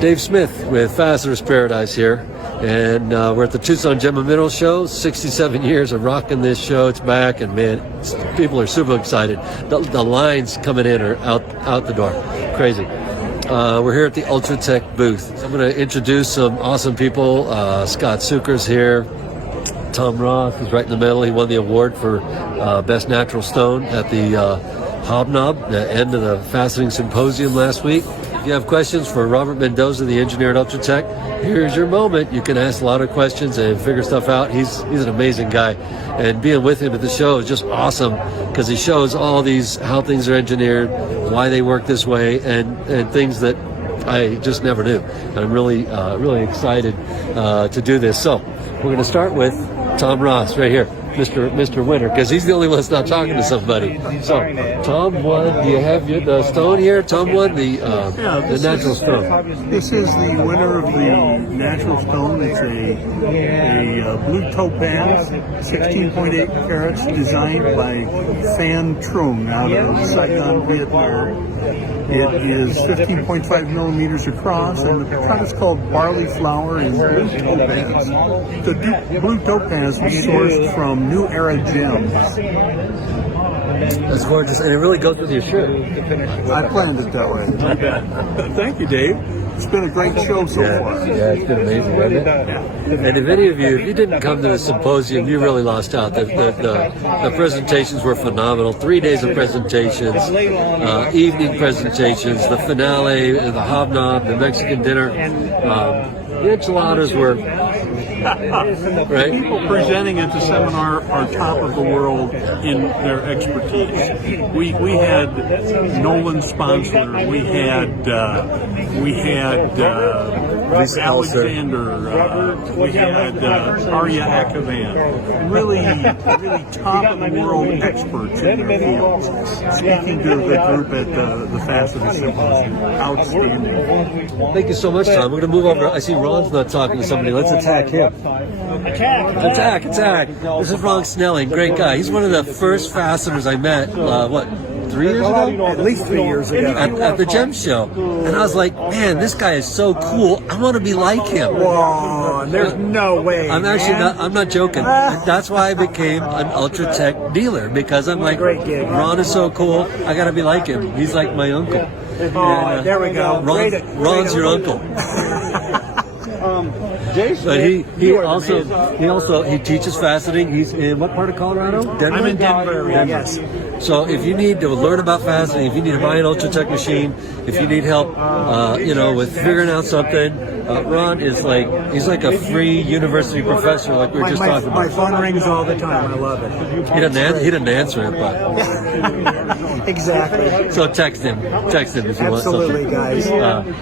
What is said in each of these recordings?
Dave Smith with Fasteners Paradise here, and we're at the Tucson Gem and Mineral Show. 67 years of rocking this show. It's back, and man, people are super excited. The lines coming in are out the door. Crazy. We're here at the ULTRA TEC booth. So I'm going to introduce some awesome people. Scott Zucker's here. Tom Roth is right in the middle. He won the award for Best Natural Stone at the Hobnob, the end of the Faceting Symposium last week. If you have questions for Robert Mendoza, the engineer at ULTRA TEC, here's your moment. You can ask a lot of questions and figure stuff out. He's an amazing guy, and being with him at the show is just awesome because he shows all these how things are engineered, why they work this way, and things that I just never knew. And I'm really excited to do this. So we're going to start with Tom Ross right here. Mr. Winner, because he's the only one that's not talking to somebody. So, Tom won. Do you have the stone here? Tom won the natural stone. This is the winner of the natural stone. It's a blue topaz, 16.8 carats, designed by Fan Trung out of Saigon, Vietnam. It is 15.5 millimeters across, and the cut is called barley flower in blue topaz. The blue topaz is sourced from New Era Gems. That's gorgeous, and it really goes with your shirt. I planned it that way. Thank you, Dave. It's been a great show so far. Yeah, it's been amazing, hasn't it? And if any of you, if you didn't come to the symposium, you really lost out. The presentations were phenomenal. 3 days of presentations, evening presentations, the finale, the hobnob, the Mexican dinner. The enchiladas were right. People presenting at the seminar are top of the world in their expertise. We had Nolan Sponsler, we had Alexander, we had Arya Akavan. Really top of the world experts in their fields. Speaking to the group at the Faceting Symposium, outstanding. Thank you so much, Tom. We're going to move over. I see Ron's not talking to somebody. Let's attack him. Attack. This is Ron Snelling, great guy. He's one of the first fasteners I met, 3 years ago? At least 3 years ago. At the Gem Show. And I was like, man, this guy is so cool. I want to be like him. Whoa, there's no way. I'm not joking. That's why I became an ULTRA TEC dealer, because I'm like, great gig. Ron is so cool. I got to be like him. He's like my uncle. Oh, there we go. Ron's your uncle. But he teaches faceting. He's in what part of Colorado? Denver? I'm in Denver. Yes. So if you need to learn about faceting, if you need to buy an ULTRA TEC machine, if you need help, with figuring out something, Ron is he's like a free university professor, like we were just talking about. My phone rings all the time. I love it. He doesn't answer it, but exactly. So text him if you want something. Absolutely, guys.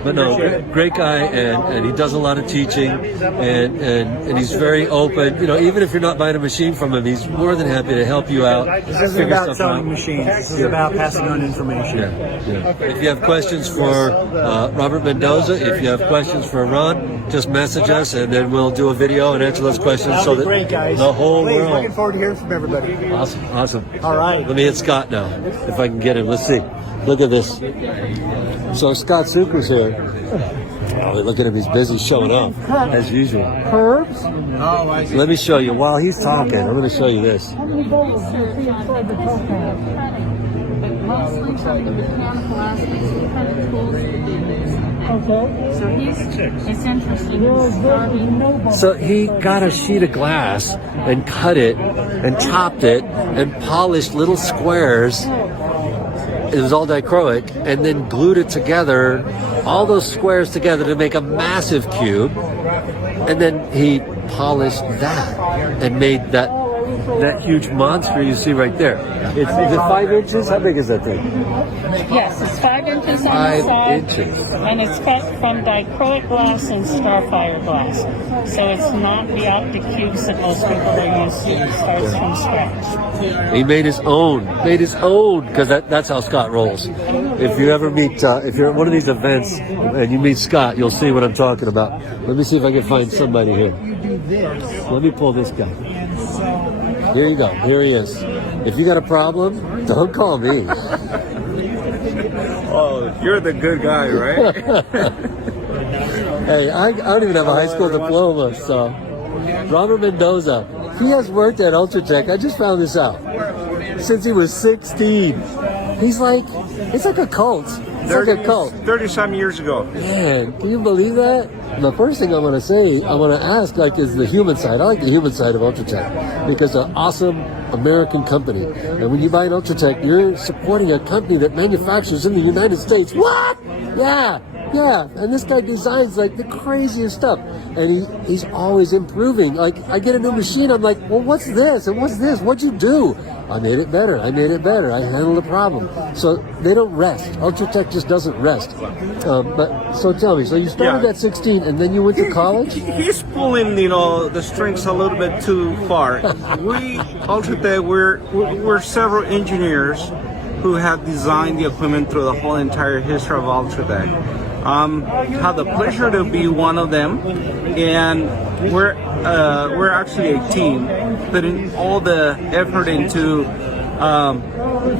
But no, great guy, and he does a lot of teaching, and he's very open. Even if you're not buying a machine from him, he's more than happy to help you out. This isn't about selling machines. This is about passing on information. Yeah. If you have questions for Robert Mendoza, if you have questions for Ron, just message us, and then we'll do a video and answer those questions. That'll be great, guys. The whole world. Looking forward to hearing from everybody. Awesome. All right. Let me hit Scott now, if I can get him. Let's see. Look at this. So Scott Zucker's here. Oh, look at him. He's busy showing up, as usual. Herbs? Oh, I see. Let me show you. While he's talking, I'm going to show you this. How many bowls inside the topaz? Mostly from the mechanical aspects of the kind of tools that they use. Okay. So it's interesting. He's starting. So he got a sheet of glass and cut it and chopped it and polished little squares. It was all dichroic, and then glued it together, all those squares together to make a massive cube. And then he polished that and made that huge monster you see right there. Is it 5 inches? How big is that thing? Yes, it's 5 inches on 5 the side, inches. and it's cut from dichroic glass and starfire glass. So it's not the optic cubes that most people are used to. It starts from scratch. He made his own, because that's how Scott rolls. If you ever meet, if you're at one of these events and you meet Scott, you'll see what I'm talking about. Let me see if I can find somebody here. Let me pull this guy. Here you go. Here he is. If you got a problem, don't call me. Oh, you're the good guy, right? Hey, I don't even have a high school diploma, so. Robert Mendoza, he has worked at ULTRA TEC, I just found this out, since he was 16. He's like, it's like a cult. It's like a cult. 30-some years ago. Man, can you believe that? The first thing I want to say, I want to ask, like, is the human side. I like the human side of ULTRA TEC because it's an awesome American company. And when you buy an ULTRA TEC, you're supporting a company that manufactures in the United States. What? Yeah. And this guy designs like the craziest stuff. And he's always improving. Like, I get a new machine, I'm like, well, what's this? And what's this? What'd you do? I made it better. I handled the problem. So they don't rest. ULTRA TEC just doesn't rest. But so tell me, so you started at 16 and then you went to college? He's pulling, the strings a little bit too far. We, ULTRA TEC, we're several engineers who have designed the equipment through the whole entire history of ULTRA TEC. Had the pleasure to be one of them, and we're actually a team putting all the effort into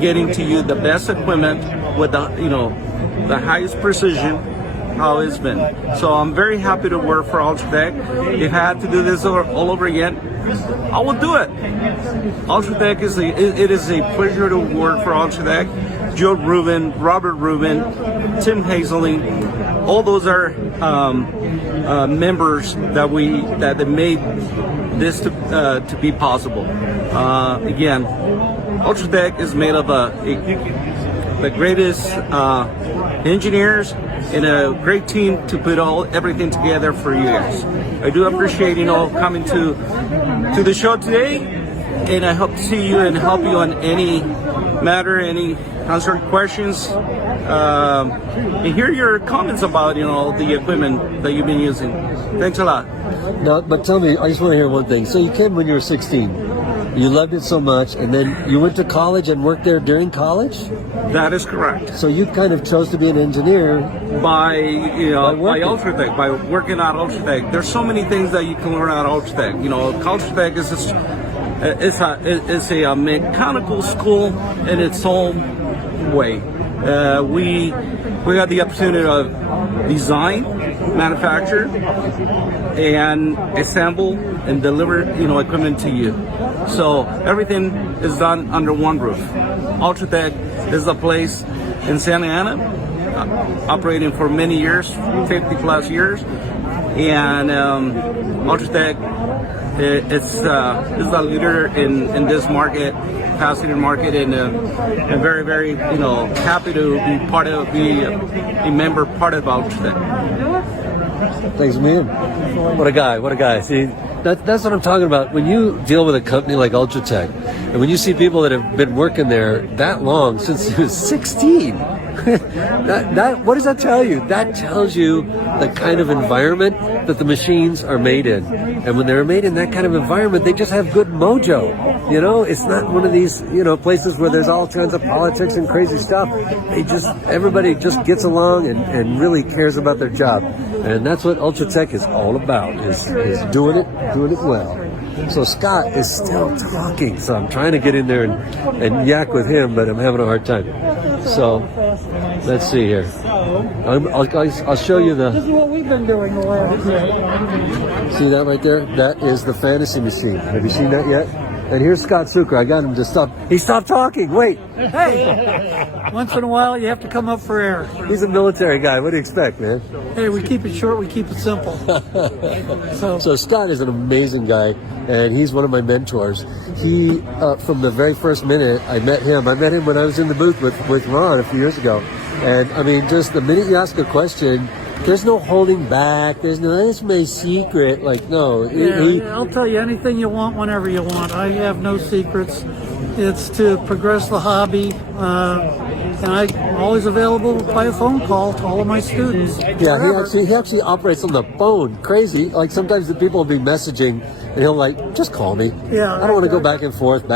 getting to you the best equipment with the highest precision. How it's been. So I'm very happy to work for ULTRA TEC. If I had to do this all over again, I would do it. ULTRA TEC is a pleasure to work for ULTRA TEC. Joe Rubin, Robert Rubin, Tim Hazeling, all those are members that made this to be possible. Again, ULTRA TEC is made of the greatest engineers and a great team to put everything together for you guys. I do appreciate coming to the show today, and I hope to see you and help you on any matter, any answer questions, and hear your comments about the equipment that you've been using. Thanks a lot. No, but tell me, I just want to hear one thing. So you came when you were 16. You loved it so much, and then you went to college and worked there during college? That is correct. So you kind of chose to be an engineer by ULTRA TEC, by working at ULTRA TEC. There's so many things that you can learn at ULTRA TEC. ULTRA TEC is a mechanical school in its own way. We had the opportunity to design, manufacture, and assemble and deliver equipment to you. So everything is done under one roof. ULTRA TEC is a place in Santa Ana, operating for many years, 50 plus years, and ULTRA TEC is a leader in this market, Faceting market, and very, very happy to be a member part of ULTRA TEC. Thanks, man. What a guy. See, that's what I'm talking about. When you deal with a company like ULTRA TEC, and when you see people that have been working there that long, since he was 16, what does that tell you? That tells you the kind of environment that the machines are made in. And when they're made in that kind of environment, they just have good mojo. It's not one of these, places where there's all kinds of politics and crazy stuff. Everybody just gets along and really cares about their job. And that's what ULTRA TEC is all about, is doing it well. So Scott is still talking, so I'm trying to get in there and yak with him, but I'm having a hard time. So let's see here. I'll show you This is what we've been doing the last year. See that right there? That is the fantasy machine. Have you seen that yet? And here's Scott Zucker. I got him to stop. He stopped talking. Wait. Hey, once in a while you have to come up for air. He's a military guy. What do you expect, man? Hey, we keep it short, we keep it simple. So Scott is an amazing guy, and he's one of my mentors. He, from the very first minute I met him when I was in the booth with Ron a few years ago. And I mean, just the minute you ask a question, there's no holding back. There's no, that's my secret. Like, no. I'll tell you anything you want whenever you want. I have no secrets. It's to progress the hobby. And I'm always available by a phone call to all of my students. Yeah, he actually operates on the phone. Crazy. Like sometimes the people will be messaging and he'll just call me. Yeah. I don't want to go back and forth.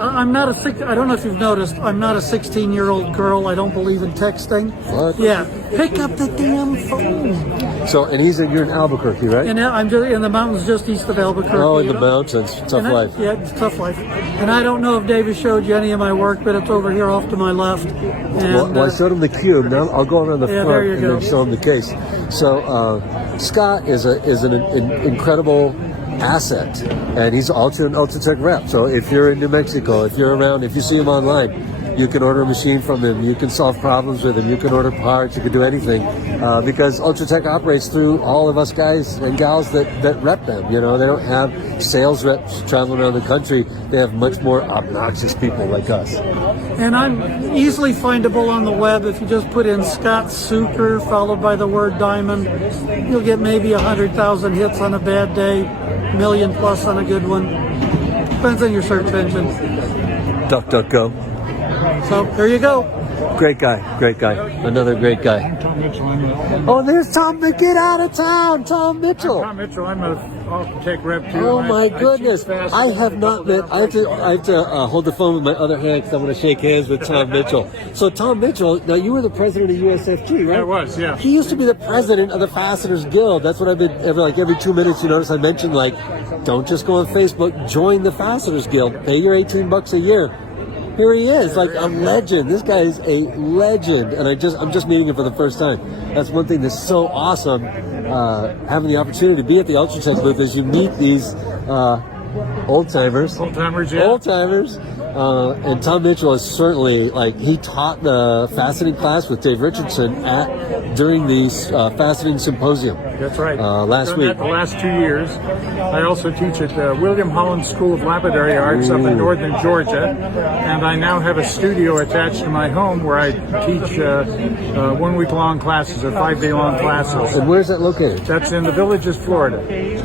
I'm not I don't know if you've noticed, I'm not a 16-year-old girl. I don't believe in texting. What? Yeah. Pick up the damn phone. So, and you're in Albuquerque, right? And I'm just in the mountains just east of Albuquerque. Oh, in the mountains. Tough life. Yeah, it's tough life. And I don't know if David showed you any of my work, but it's over here off to my left. And, well, I showed him the cube. Now I'll go around the front there you and go. then show him the case. So Scott is an incredible asset, and he's also an ULTRA TEC rep. So if you're in New Mexico, if you're around, if you see him online, you can order a machine from him. You can solve problems with him. You can order parts. You can do anything because ULTRA TEC operates through all of us guys and gals that rep them. You know, they don't have sales reps traveling around the country. They have much more obnoxious people like us. And I'm easily findable on the web. If you just put in Scott Suker followed by the word diamond, you'll get maybe 100,000 hits on a bad day, million plus on a good one. Depends on your search engine. DuckDuckGo. So there you go. Great guy. Another great guy. Oh, there's Tom. Get out of town, Tom Mitchell. Tom Mitchell, I'm a ULTRA TEC rep too. Oh my goodness! I have not met. I have to hold the phone with my other hand because I want to shake hands with Tom Mitchell. So Tom Mitchell, now you were the president of USFG, right? I was, yeah. He used to be the president of the Fasteners Guild. That's what I've been every 2 minutes. You notice I mentioned don't just go on Facebook. Join the Fasteners Guild. Pay your $18 a year. Here he is, like a legend. This guy is a legend, and I'm just meeting him for the first time. That's one thing that's so awesome, having the opportunity to be at the ULTRA TEC booth is you meet these old timers. And Tom Mitchell is certainly he taught the fastening class with Dave Richardson during the fastening symposium. That's right. Last week. The last 2 years. I also teach at the William Holland School of Lapidary Arts up in northern Georgia, and I now have a studio attached to my home where I teach 1 week long classes or 5 day long classes. And where's that located? That's in the Villages, Florida.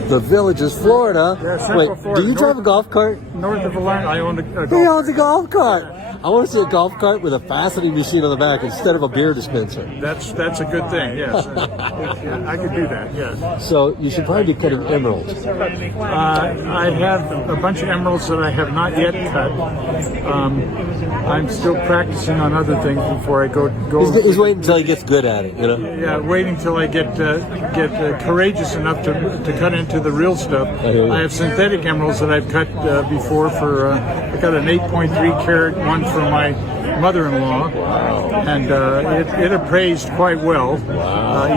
The Villages, Florida. Yeah, Central Wait, Florida. do you drive a golf cart? North of the line, I own a golf He owns a golf cart. I want to see a golf cart with a fastening machine on the back instead of a beer dispenser. That's a good thing, yes. I could do that, yes. So you should probably be cutting emeralds. I have a bunch of emeralds that I have not yet cut. I'm still practicing on other things before I go. He's waiting until he gets good at it, you know? Yeah, waiting till I get courageous enough to cut into the real stuff. I have synthetic emeralds that I've cut before I got an 8.3 carat one for my mother-in-law, and it appraised quite well,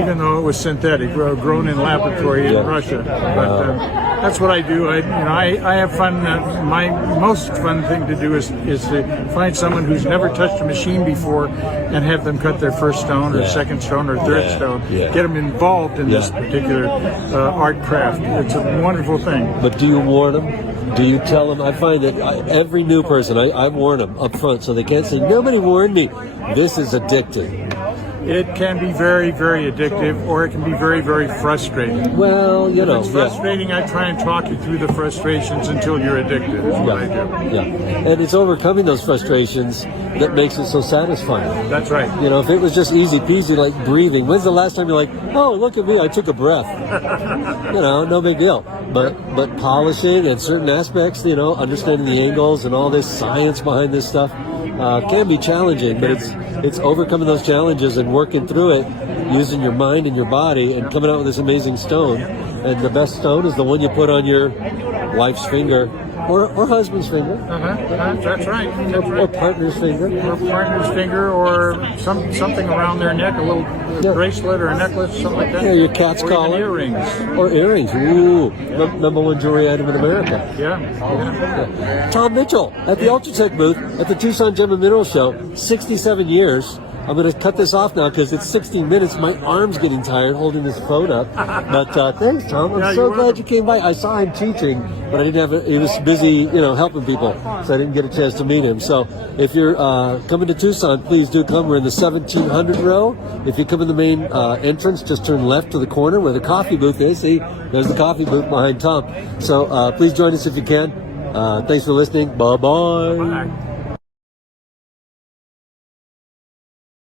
even though it was synthetic, grown in laboratory in Russia. But that's what I do. I have fun. My most fun thing to do is to find someone who's never touched a machine before and have them cut their first stone or second stone or third stone. Get them involved in this particular art craft. It's a wonderful thing. But do you warn them? Do you tell them? I find that every new person, I warn them up front so they can't say, nobody warned me. This is addictive. It can be very, very addictive, or it can be very, very frustrating. Well, If it's frustrating, I try and talk you through the frustrations until you're addicted, is what I do. Yeah, and it's overcoming those frustrations that makes it so satisfying. That's right. If it was just easy peasy, like breathing. When's the last time you're like, oh, look at me, I took a breath? No big deal. But polishing and certain aspects, understanding the angles and all this science behind this stuff can be challenging, but it's overcoming those challenges and working through it, using your mind and your body and coming out with this amazing stone. And the best stone is the one you put on your wife's finger or husband's finger. That's right. Or partner's finger. Or partner's finger, or something around their neck, a little bracelet or a necklace, something like that. Yeah, your cat's or collar. Earrings. Or earrings. Ooh, number one jewelry item in America. Yeah. Tom Mitchell at the ULTRA TEC booth at the Tucson Gem and Mineral Show, 67 years. I'm going to cut this off now because it's 16 minutes. My arm's getting tired holding this phone up. But thanks, Tom. I'm so glad you came by. I saw him teaching, but I didn't have. He was busy, helping people, so I didn't get a chance to meet him. So if you're coming to Tucson, please do come. We're in the 1700 row. If you come in the main entrance, just turn left to the corner where the coffee booth is. See, there's the coffee booth behind Tom. So please join us if you can. Thanks for listening. Bye-bye.